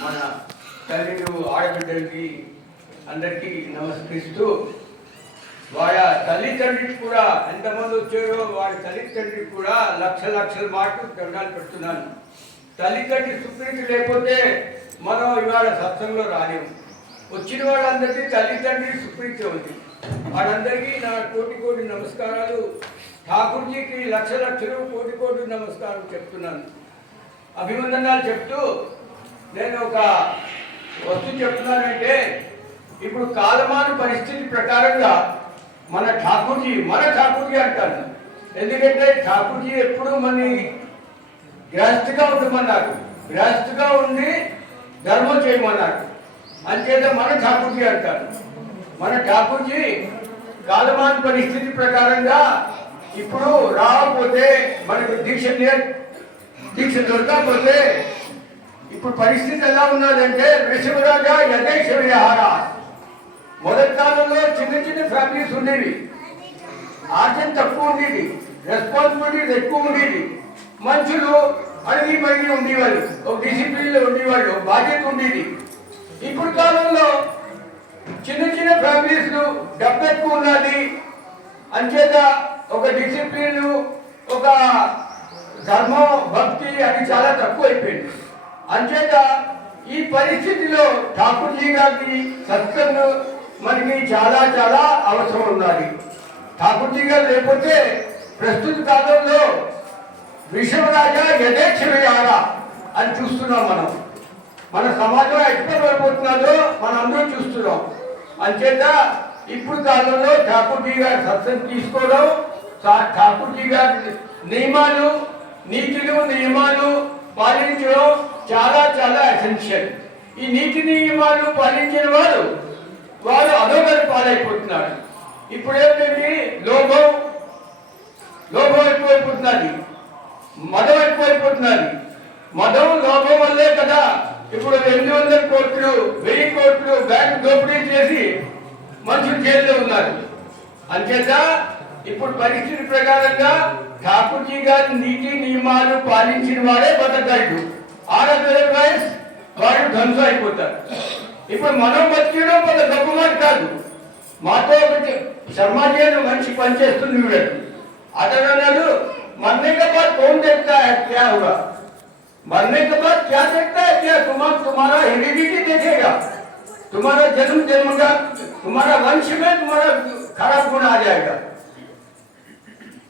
మన తల్లిలు ఆడబిడ్డలకి అందరికీ నమస్కరిస్తూ వాళ్ళ తల్లిదండ్రులకు కూడా ఎంతమంది వచ్చారో వాళ్ళ తల్లిదండ్రులకు కూడా లక్షల మాటలు దండాలు పెడుతున్నాను. తల్లిదండ్రి సుప్రీతి లేకపోతే మనం ఇవాళ సత్సంగంలో రాలేము. వచ్చిన వాళ్ళందరికీ తల్లిదండ్రి సుప్రీతి ఉంది. వాళ్ళందరికీ నా కోటి నమస్కారాలు. ఠాకూర్జీకి లక్షలు కోటి నమస్కారం చెప్తున్నాను, అభివందనాలు చెప్తూ నేను ఒక వస్తువు చెప్తున్నానంటే, ఇప్పుడు కాలమాన పరిస్థితి ప్రకారంగా మన ఠాకూర్జీ అంటాను. ఎందుకంటే ఠాకూర్జీ ఎప్పుడు మన గ్రహస్థగా ఉండమన్నారు, గ్రహస్థగా ఉండి ధర్మం చేయమన్నారు. అంచేత మన ఠాకూర్జీ అంటారు. మన ఠాకూర్జీ కాలమాన పరిస్థితి ప్రకారంగా ఇప్పుడు రాకపోతే మనకు దీక్ష దొరకకపోతే ఇప్పుడు పరిస్థితి ఎలా ఉన్నదంటే వృషభరాజా యథేక్ష విహార. మొదటి కాలంలో చిన్న ఫ్యామిలీస్ ఉండేవి, ఆర్జన్ తక్కువ ఉండేది, రెస్పాన్సిబిలిటీస్ ఎక్కువ ఉండేది, మనుషులు అడిగి మడిగి ఉండేవాళ్ళు, ఒక డిసిప్లిన్లో ఉండేవాళ్ళు, బాధ్యత ఉండేది. ఇప్పుడు కాలంలో చిన్న ఫ్యామిలీస్ డబ్బు ఎక్కువ ఉన్నది, అంచేత ఒక డిసిప్లిన్, ఒక ధర్మం, భక్తి అది చాలా తక్కువ అయిపోయింది. అంచేత ఈ పరిస్థితిలో ఠాకూర్జీ గారికి సత్సంగం మనకి చాలా అవసరం ఉన్నది. ఠాకూర్జీ గారు లేకపోతే ప్రస్తుత కాలంలో విశ్వరాజా యథేక్ష విహార అని చూస్తున్నాం. మన సమాజం ఎక్కడ పడిపోతున్నారో మనం అందరూ చూస్తున్నాం. అంచేత ఇప్పుడు కాలంలో ఠాకూర్జీ గారి సత్సంగం తీసుకోవడం, ఠాకూర్జీ గారి నియమాలు, నీతులు, నియమాలు పాలించడం చాలా ఎసెన్షియల్. ఈ నీతి నియమాలు పాలించిన వారు అధోగతి పాలైపోతున్నారు. ఇప్పుడు ఏంటంటే లోభం ఎక్కువైపోతున్నది, మదం ఎక్కువైపోతున్నది. మదం లోభం వల్లే కదా ఇప్పుడు 800 కోట్లు 1000 కోట్లు బ్యాంకు దోపిడీ చేసి మనుషులు జైల్లో ఉన్నారు. అంచేత ఇప్పుడు పరిస్థితి ప్రకారంగా ఠాకూర్జీ గారి నీతి నియమాలు పాలించిన వాడే బతకగలడు. అదర్వైజ్ వాడు ధ్వంసం అయిపోతారు. ఇప్పుడు మనం బతికడం పెద్ద గొప్ప మాట కాదు. మాతో శర్మాజీ అని మనిషి పనిచేస్తుంది వీడు. అతను అన్నాడు, मरने के बाद कौन देखता है क्या होगा, मरने के बाद क्या देखता है, क्या तुम्हारा हेरिडिटी देखेगा, तुम्हारा जन्म का तुम्हारा वंश में तुम्हारा खराब गुण आ जाएगा,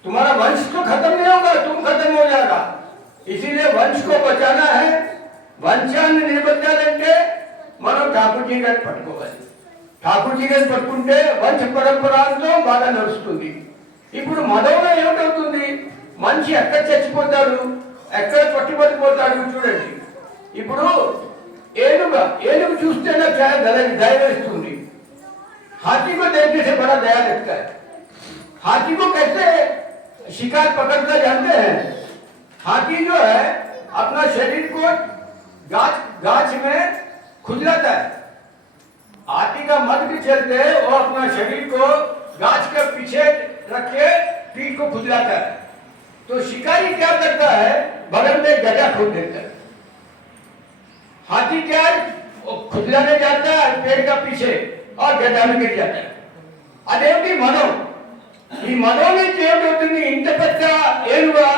तुम्हारा वंश तो खत्म नहीं होगा, तुम खत्म हो जाएगा. इसीलिए वंश को बचाना है. వంశాన్ని నిలబెట్టాలంటే మనం ఠాకూర్జీ గారిని పట్టుకోవాలి. ఠాకూర్జీ గారిని పట్టుకుంటే వంశ పరంపరతో బాగా నడుస్తుంది. ఇప్పుడు మదంలో ఏమిటవుతుంది, మనిషి ఎక్కడ చచ్చిపోతాడు, ఎక్కడ పట్టుబడిపోతాడు చూడండి. ఇప్పుడు ఏనుగు చూస్తే నాకు చాలా దయ వేస్తుంది. हाथी को देखने से बड़ा दया लगता है. हाथी को कैसे शिकार पकड़ता जानते हैं? हाथी जो है अपना शरीर को गाछ में खुजलाता है. हाथी का मर्द के चलते वो अपना शरीर को गाछ के पीछे रख के पीठ को खुजलाता है. तो शिकारी क्या करता है, बगल में गड्ढा खोद देता है. हाथी क्या खुजलाने जाता है पेड़ का पीछे और गड्ढा में गिर जाता है. అదేంటి మనం ఈ మనోనికి ఏమవుతుంది, ఇంత పెద్ద ఏనుగా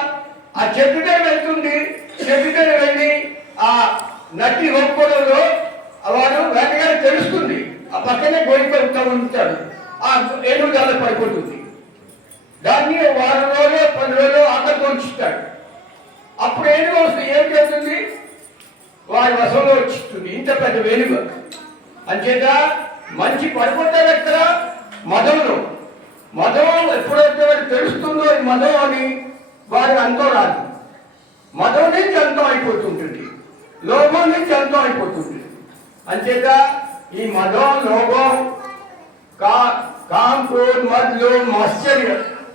ఆ చెట్టునే వెళ్తుంది, చెట్టునే వెళ్ళి ఆ నట్టి ఒప్పుకోవడంలో వాడు వేటగాడు తెలుస్తుంది, ఆ పక్కనే గోలిపోతూ ఉంటాడు, ఆ ఏనుగు దాని పడిపోతుంది. దాన్ని వారం రోజులు 10 రోజులు ఆకలి ఉంచుతాడు. అప్పుడు ఏనుగు వస్తుంది, ఏం చేస్తుంది, వారి వశంలో వచ్చిస్తుంది ఇంత పెద్ద ఏనుగు. అంచేత మంచి పడిపోతాడు ఎక్కడ, మదంలో. మదం ఎప్పుడైతే వాడు తెలుస్తుందో ఈ మదం అని వారికి అంతం రాదు. మదం నుంచి అంతం అయిపోతుంటుంది, లోభం నుంచి అంతం అయిపోతుంది. అంచేత ఈ మదం, లోభం, కామ్, క్రోధ్, మద్, లోభ్, ఆశ్చర్య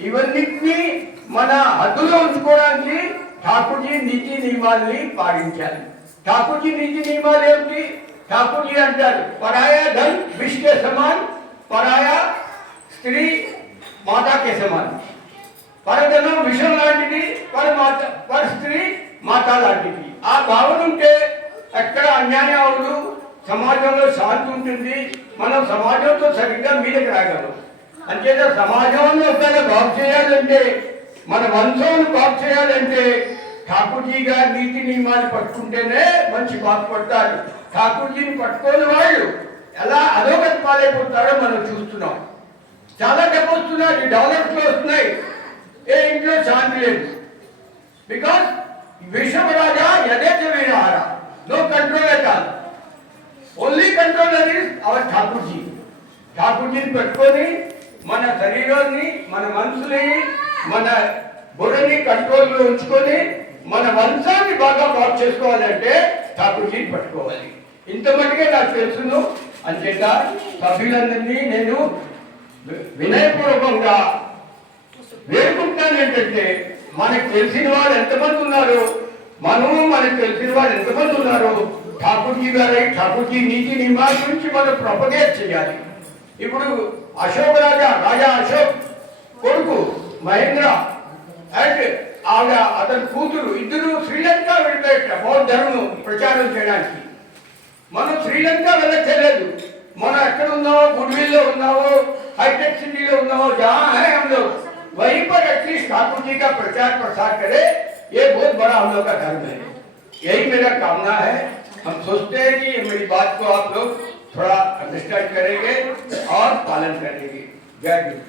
ఇవన్నిటినీ మన హద్దులో ఉంచుకోవడానికి ఠాకూర్జీ నీతి నియమాల్ని పాటించాలి. ఠాకూర్జీ నీతి నియమాలు ఏమిటి? ఠాకూర్జీ అంటారు, పరాయా ధన్ విష్ కే సమాన్, పరాయా స్త్రీ మాతా కే సమాన్. పరధనం విషం లాంటిది, పర స్త్రీ మాతా లాంటిది. ఆ భావన ఉంటే ఎక్కడ అన్యాయం అవదు, సమాజంలో శాంతి ఉంటుంది, మనం సమాజంతో సరిగ్గా మీదకి రాగలం. అంచేత సమాజంలో బాగు చేయాలంటే, మన వంశాన్ని బాగు చేయాలంటే ఠాకూర్జీ గారి నీతి నియమాలు పట్టుకుంటేనే మంచి బాగుపడతారు. ఠాకూర్జీని పట్టుకోని వాళ్ళు ఎలా అధోగతి పాలైపోతారో మనం చూస్తున్నాం. చాలా డబ్బు వస్తున్నాయి, డెవలప్లో వస్తున్నాయి, ఏ ఇంట్లో శాంతి లేదు. బికాస్ విషమరాజా యథేచ్ఛమైన ఆహార, no control at all. Only controller is our Thakurji. ఠాకూర్జీని పెట్టుకొని మన శరీరాన్ని, మన మనసుని, మన బుర్రని కంట్రోల్లో ఉంచుకొని మన వంశాన్ని బాగా బాగు చేసుకోవాలంటే ఠాకూర్జీని పట్టుకోవాలి. ఇంత మటుకే నాకు తెలుసును. అంచేత సభ్యులందరినీ నేను వినయపూర్వకంగా వేడుకుంటున్నాను ఏంటంటే, మనకు తెలిసిన వారు ఎంతమంది ఉన్నారు, మనకు తెలిసిన వారు ఎంతమంది ఉన్నారు, ఠాకూర్జీ గారి ఠాకూర్జీ నీతి నియమాల గురించి మనం ప్రొపగేట్ చేయాలి. ఇప్పుడు అశోక్ రాజా అశోక్ కొడుకు మహేంద్ర అండ్ ఆవిడ అతని కూతురు ఇద్దరు శ్రీలంక వెళ్ళిపోయారు బౌద్ధ ధర్మం ప్రచారం చేయడానికి. మనం శ్రీలంక వెళ్ళలేదు. మనం ఎక్కడ ఉన్నామో, గుడ్విల్లో ఉన్నామో, हाईटेक सिटी में उन्होंने जहाँ है हम लोग वहीं पर एटलीस्ट ठाकुर जी का प्रचार प्रसार करे, ये बहुत बड़ा हम लोग का धर्म है. यही मेरा कामना है. हम सोचते हैं कि मेरी बात को आप लोग थोड़ा अंडरस्टैंड करेंगे और पालन करेंगे. जय गुरु.